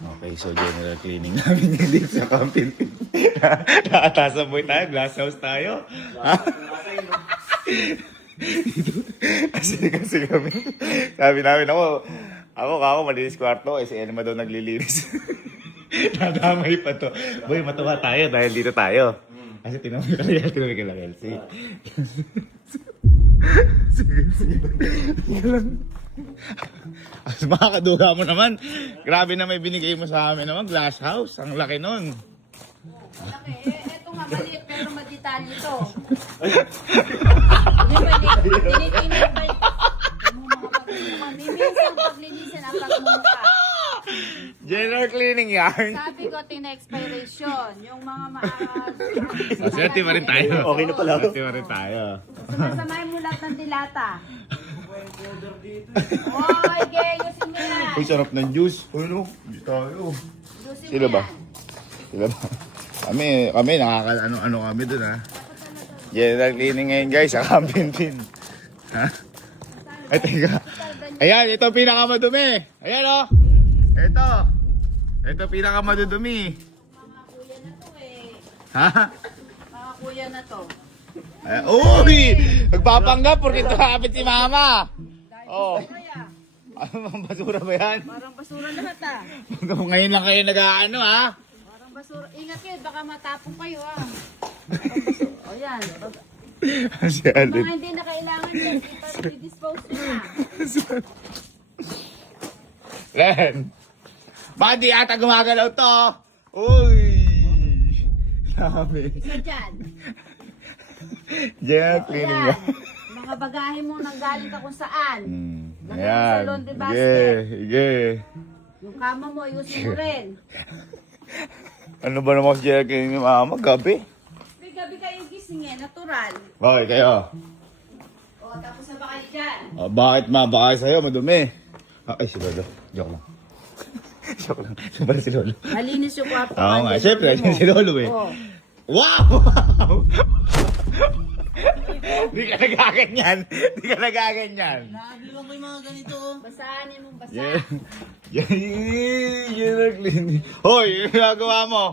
Okay, so general cleaning namin yung dito sa camping. Nakatasan mo tayo, glass house tayo. Kasi kami. Sabi namin ako malinis kwarto, si Elma daw naglilinis. Nadamay pa to. Boy, matuwa tayo dahil dito tayo. Kasi tinamay ka lang, Elsie. Sige lang. As makakaduga mo naman. Grabe na may binigay mo sa amin naman. Glass house. Ang laki nun. Malaki. Eto nga, maliit pero madetalye to. Tinitingnan ba yung mga pagmumukha? Minsan paglinisin ang pagmumukha. General cleaning yan. Sabi ko, tina-expiration. Yung mga Swerte pa rin tayo. Okay na pala. Swerte pa rin tayo. Sumasamahin mo lahat ng dilata. Oy, gay, yusin mo yan. Uy, sarap ng juice. Ano? Hindi tayo. Yusin mo Sila ba? yan. Sila ba? Kami nakaka-ano kami dun ha. General cleaning ngayon guys, sa camping din. Ha? Ay, teka. Ayan, ito pinakamadumi. Ayan o. Ito pinakamadudumi. Mga kuya na to eh. Ha? Mga kuya na to. Ay, uy! Nagpapanggap porque nakapit si mama. Oh. Kaya, Ano bang basura ba yan? parang basura lahat ah. Ngayon lang kayo nag-ano ha? Parang basura. Ingat kayo, baka matapong kayo ah. O yan. Si Alin. Mga hindi na kailangan yan, i-dispose nyo na. Len! Bakit di ata gumagalaw to? Uy! Sabi. Isa dyan. General cleaning Ayan. yan. Mga bagahe mo nanggaling ka kung saan. Lagay mo sa Ayan. laundry Sige, basket. sige. Yung kama mo, ayusin mo rin. Ano ba naman si general cleaning ni mama? Gabi? May gabi kayong gising eh, natural. Bakit kayo? O, tapos na ba kayo dyan? Oh, bakit ma? Baka sa'yo madumi. Ay, si Lolo. Joke lang. Joke lang. Saan si Lolo? Malinis yung kwarto. Oo nga. Siyempre, si Lolo eh. Oh. Wow! Di ka nagaganyan. Di ka nagaganyan. Nakabilang ko yung mga ganito. Basahanin mo, basa. Yeah. General cleaning. Hoy, yung ginagawa mo.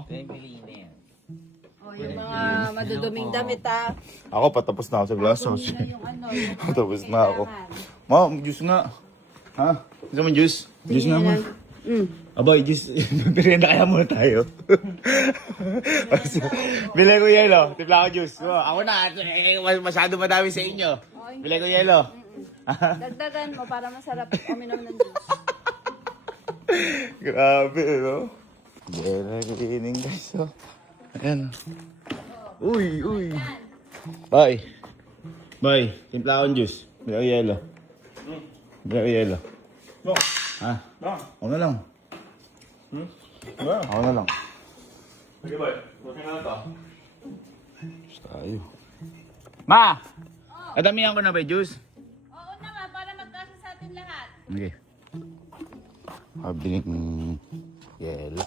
O, yung mga maduduming damit ah. Ako, patapos na ako sa glass house. Kunin na yung ano, yung Patapos na ako. kailangan. Ma'am, juice nga. Ha? Gusto mo juice? Juice nga, ma'am. Abay, juice. Magpirienda kaya muna tayo. Bilay ko yelo. Tipla ko juice. Oh, ako na. Masyado madami sa inyo. Bilay ko yelo. Dagdagan mo para masarap uminom ng juice. Grabe, no? General cleaning, guys. Oh. Ayan. Uy, uy. Bye. Bye. Timpla akong juice. Bilay ko yelo. Bilay ko yelo. Ha? Ako na lang. Ako na lang. Sige boy, buti nga ito. Juice tayo. Ma! Adamihan ko na ba yung juice? Oo na nga, para magkasa sa atin lahat. Okay. Habiling yelo.